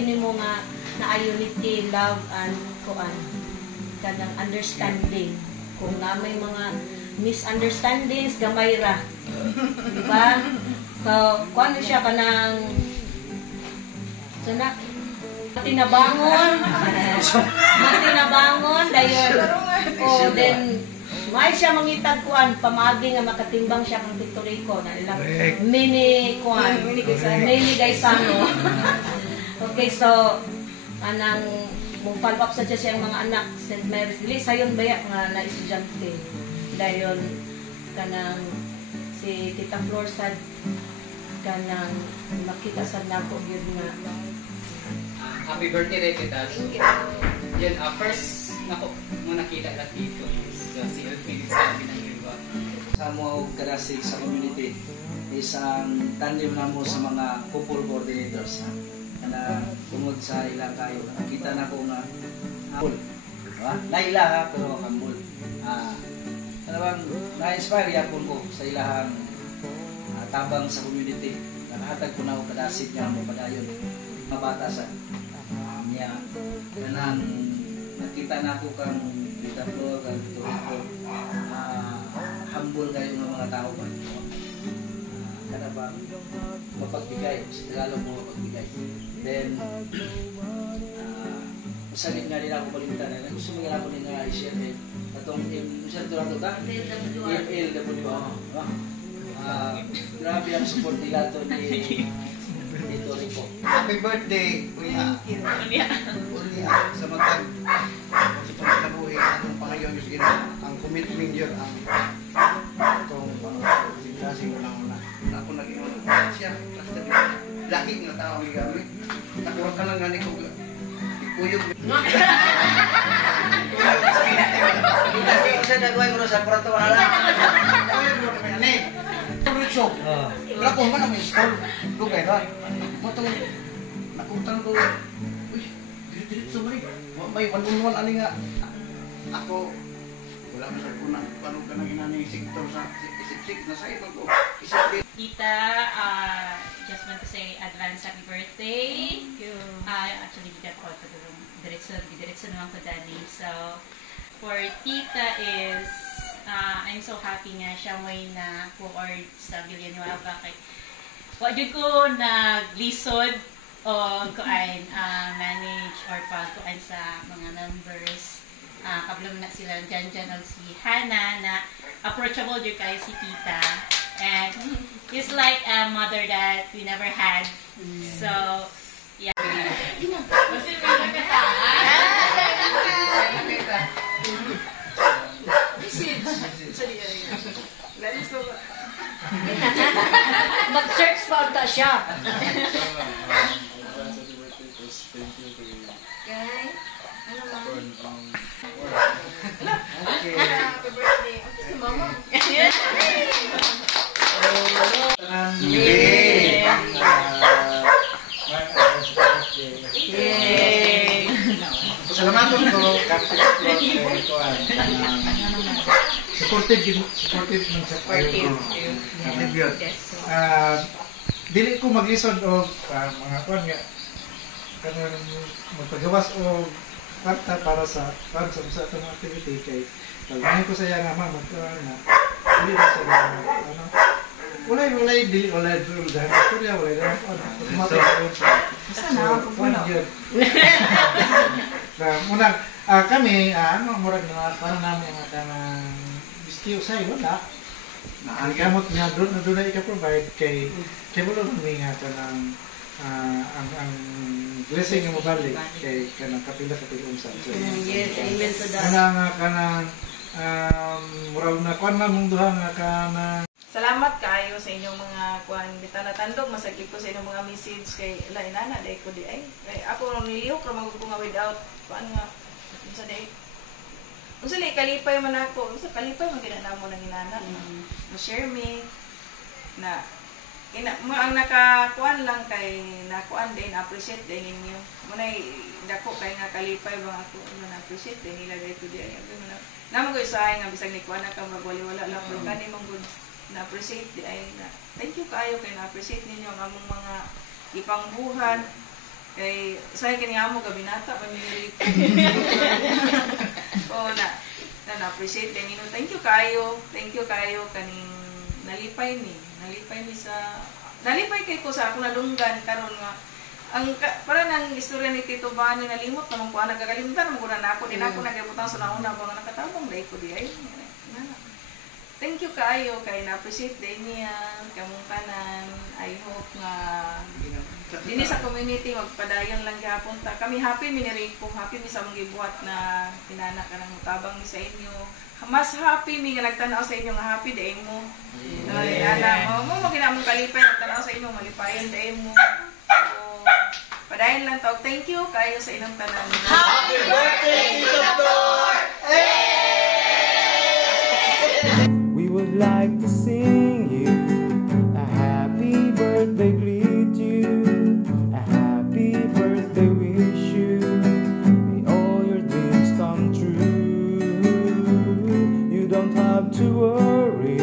kini mo nga na unity, love, and kuan kanang understanding. Kung na may mga misunderstandings, gamay ra. Diba? So, kuan siya kanang sana matinabangon. Matinabangon dayon. O then may siya mangitag kuan pamagi nga makatimbang siya kang Puerto Rico na ilang mini kuan, mini gaysano. Okay, so anang mo follow up sa siya ang mga anak St. Mary's dili sayon baya nga na estudyante. Dayon kanang si Tita Flor sad kanang makita sad nako gyud nga happy birthday Tita. Yun, first nako mo nakita lang dito si Elvin sa pinagdiba. Sa mo kadasig sa community isang tandem na mo sa mga couple coordinators na tungod sa ilang kayo nakita na ko nga hambol diba? Naila ha pero hambol bang na-inspire yapon ko sa ilang tabang sa community nakahatag ko na ko kadasig niya mo padayon mga bata sa niya kanang nakita na ko kang Tita Flor kang Toriko humble kayo ng mga tao ba kada ba mapagbigay sa Tagalog mo mapagbigay then salit nga nila ako palimutan na gusto mo nga ako nila i-share atong i-share ito lang ito ka? LWO grabe ang support nila ito ni Toriko. Happy birthday Kuya Unya sa matag sa pagtabuhi atong pangayon yung gina ang commitment yun ang itong siglasing unang-una ako naging siya basta laki nga tao ang gamit nakuha ka lang nga ni Kuyog Isa nagawin mo sa prato wala Kuyog mo naman eh Turitso wala ko man ang install lugay ba matong nakutang ko uy diretso ba may one-on-one ani nga ako wala man sa kuna paano ka nang inani sektor sa isip-sip na sa ito ko isip Tita, just want to say advance happy birthday. Thank you. Actually, did that call for the room. Diretso naman ko dani. So, for Tita is, I'm so happy nga siya may na co-ord sa Villanueva. Wajud ko naglisod o kuan manage or pag-kuan sa mga numbers. Kabla na sila dyan o si Hannah na approachable dyan kayo si Tita. And it's like a mother that we never had. So, yeah. Mag-search pa unta siya. Okay. Ano ba? okay Happy birthday. Okay, si Mama. Salamat ko kapit ko supportive man sa supportive dili ko maglisod og mga kuan nga kanang magpagawas og kwarta para sa atong activity kay pagmahal ko sa iya nga mama na dili na sa ano walay dili dahil istorya walay dahil automatic yun sana ako po na munang kami murag na parang namin nga kanang bistiyo sa'yo wala ang gamot niya doon na ika-provide kay wala namin nga kanang ang blessing nga mabalik kay kanang kapila sa tig-unsa Yes, amen to that. kanang murag na kuan na mong duha nga kanang Salamat kayo sa inyong mga kuan gitanatandog masagip ko sa inyong mga message kay inana day ko di ay ako nung nilihok ra magud ko nga without kuan nga unsa day unsa lay kalipay man ako unsa kalipay man ginanamo nang inana mo share me na mo ang nakakuan lang kay nakuan din appreciate din ninyo mo nay dako kay nga kalipay bang ako na appreciate din nila day to day ay namo ko isahay nga bisag ni kuan ka magwali-wala lang pero kani mong good na-appreciate di ay na thank you kayo kay na-appreciate ninyo ang among mga ipangbuhan Kay sa kini amo gabi nata paminili. Oh na appreciate din nino. Thank you kayo kaning nalipay ni sa nalipay kay ko sa ako nalunggan karon nga para nang istorya ni Tito Bani nalimot naman ko nagkakalimtan mo na ako din ako nagibutang sa nauna ko nakatabang dai ko di ay. Thank you kayo kay na-appreciate din niya kamong tanan. I hope nga dini sa community magpadayon lang gyapon ta. Kami happy miniri ko happy mi sa mong gibuhat na pinana ka nang mutabang mi sa inyo. Mas happy mi nga nagtanaw sa inyo nga happy day mo. Ay ana mo ginamong kalipay nagtanaw sa inyo malipayon day mo. So, padayon lang tawag. Thank you kayo sa inyong tanan. Happy birthday, Tito Tor! We would like to sing you a happy birthday, greet you, a happy birthday, wish you. May all your dreams come true. You don't have to worry.